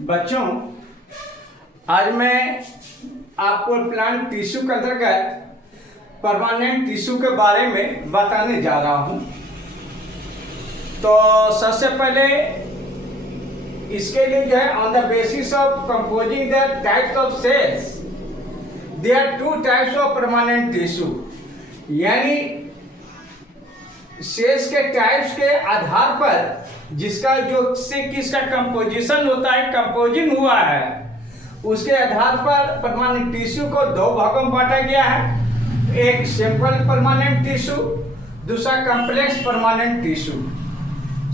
बच्चों, आज मैं आपको प्लांट टिश्यू के अंतर्गत परमानेंट टिश्यू के बारे में बताने जा रहा हूं। तो सबसे पहले इसके लिए जो है on the basis of composing the types of cells, there are two types of permanent tissue. यानी सेल्स के टाइप्स के आधार पर जिसका जो से किसका कंपोजिशन होता है, कंपोजिंग हुआ है, उसके आधार पर परमानेंट टिश्यू को दो भागों में बांटा गया है। एक सिंपल परमानेंट टिश्यू, दूसरा complex permanent tissue.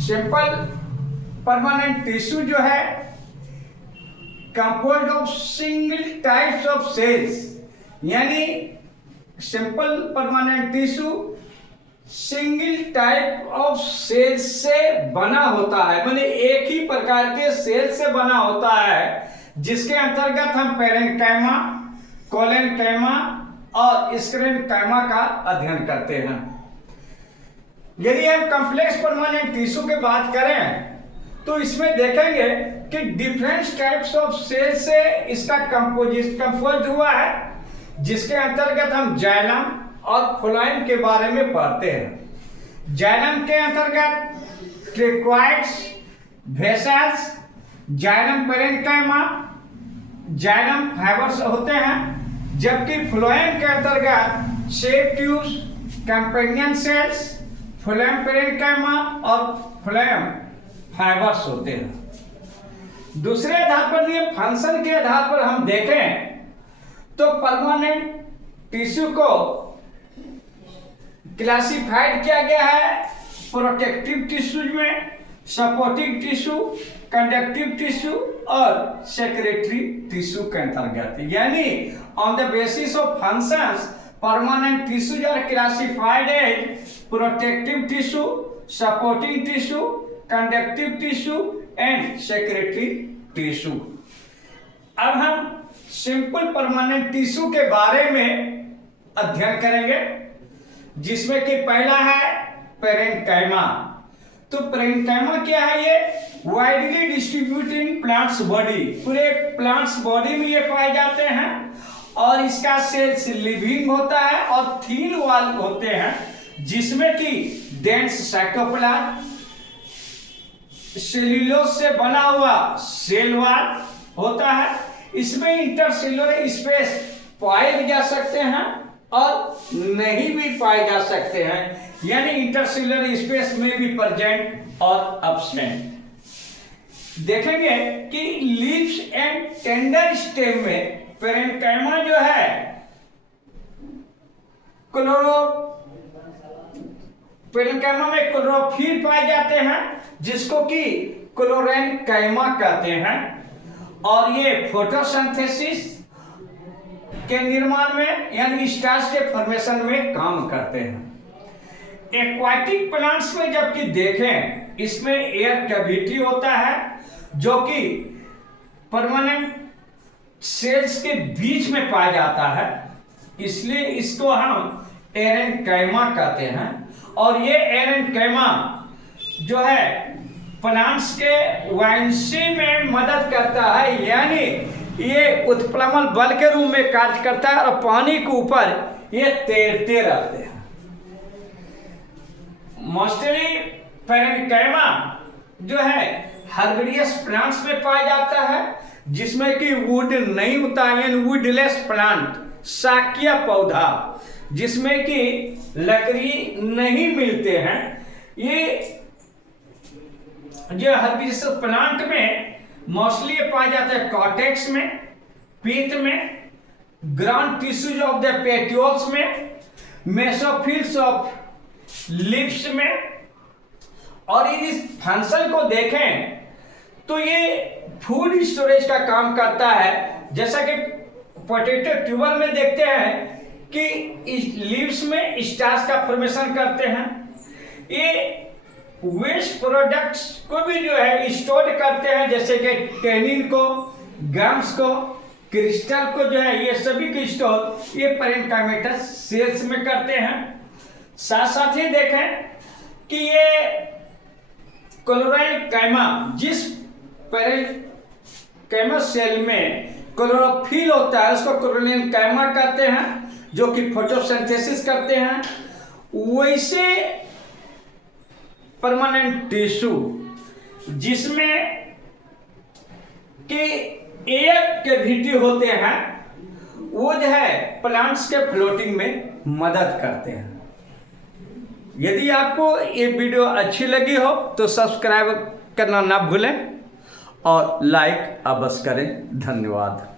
Simple permanent tissue जो है composed of single types of cells, यानी simple permanent tissue single type of cell से बना होता है, माने एक ही प्रकार के सेल से बना होता है, जिसके अंतर्गत हम पेरेन्काइमा, कोलेनकाइमा और स्क्लेरेन्काइमा का अध्ययन करते हैं। यदि हम कॉम्प्लेक्स परमानेंट टिश्यू की बात करें तो इसमें देखेंगे कि डिफरेंट टाइप्स ऑफ सेल से इसका कंपोज हुआ है, जिसके अंतर्गत हम जाइलम और फ्लोएम के बारे में पढ़ते हैं। जाइलम के अंतर्गत tracheids, vessels, xylem parenchyma, xylem fibres होते हैं, जबकि फ्लोएम के अंतर्गत sieve tubes, companion cells, phloem parenchyma और फ्लोएम फाइबर्स होते हैं। दूसरे आधार पर, ये फंक्शन के आधार पर हम देखें तो परमानेंट टिश्यू को क्लासिफाइड किया गया है प्रोटेक्टिव टिश्यूज में, सपोर्टिव टिश्यू, कंडक्टिव टिश्यू और सेक्रेटरी टिश्यू के अंतर्गत। यानी on the basis of functions permanent tissues are classified as protective tissue, supporting tissue, conductive tissue and secretory tissue. अब हम सिंपल परमानेंट टिश्यू के बारे में अध्ययन करेंगे, जिसमें कि पहला है पेरेन्काइमा। तो पेरेन्काइमा क्या है? ये वाइडली डिस्ट्रीब्यूटेड प्लांट्स बॉडी, पूरे प्लांट्स बॉडी में ये पाए जाते हैं और इसका सेल्स लिविंग होता है और थीन वॉल होते हैं, जिसमें कि डेंस साइटोप्लाज्म, सेल्यूलोज से बना हुआ सेल वॉल होता है। इसमें इंटरसेलुलर स्पेस पाए जा सकते हैं और नहीं भी पाए जा सकते हैं, यानी इंटरसेलुलर स्पेस में भी प्रेजेंट और एब्सेंट। देखेंगे कि लीव्स एंड टेंडर स्टेम में पेरेन्काइमा जो है पेरेन्काइमा में क्लोरोफिल पाए जाते हैं, जिसको कि क्लोरेन्काइमा कहते हैं, और ये फोटोसिंथेसिस के निर्माण में यानी स्टार्च के फॉर्मेशन में काम करते हैं। एक्वाटिक प्लांट्स में जबकि देखें, इसमें एयर कैविटी होता है जो कि परमानेंट सेल्स के बीच में पाया जाता है, इसलिए इसको हम एरेन्काइमा कहते हैं। और ये एरेन्काइमा जो है प्लांट्स के वाइंसी में मदद करता है, यानी ये उत्प्लवन बल के रूप में कार्य करता है और पानी के ऊपर ये तैरते रहते हैं। मोस्टली पेरेन्काइमा जो है हर्बेरियस प्लांट्स में पाया जाता है, जिसमें कि वुड नहीं होता है, यानी वुडलेस प्लांट, शाकीय पौधा जिसमें कि लकड़ी नहीं मिलते हैं। ये जो हर्बेरियस प्लांट में मोस्टली पाया जाता है कॉर्टेक्स में, पीत में, ground tissues of the petioles में, मेसोफिल्स ऑफ लिप्स में। और इस फंक्शन को देखें तो ये फूड स्टोरेज का काम करता है, जैसा कि पोटैटो ट्यूबर में देखते हैं कि लीव्स में स्टार्च का फॉर्मेशन करते हैं। ये वेस्ट प्रोडक्ट्स को भी जो है स्टोर करते हैं, जैसे कि टेनिन को, गम्स को, क्रिस्टल को जो है, ये सभी की स्टोर ये पेरेन्काइमेटस सेल्स में करते हैं। साथ साथ ही देखें कि ये क्लोरेन्काइमा जिस कैमस सेल में क्लोरोफिल होता है, उसको कोरोनियल कैमा कहते हैं, जो कि फोटोसिंथेसिस करते हैं। वैसे परमानेंट टिश्यू जिसमें कि एयर कैविटी होते हैं, वो जो है प्लांट्स के फ्लोटिंग में मदद करते हैं। यदि आपको ये वीडियो अच्छी लगी हो तो सब्सक्राइब करना ना भूलें और लाइक अवश्य करें। धन्यवाद।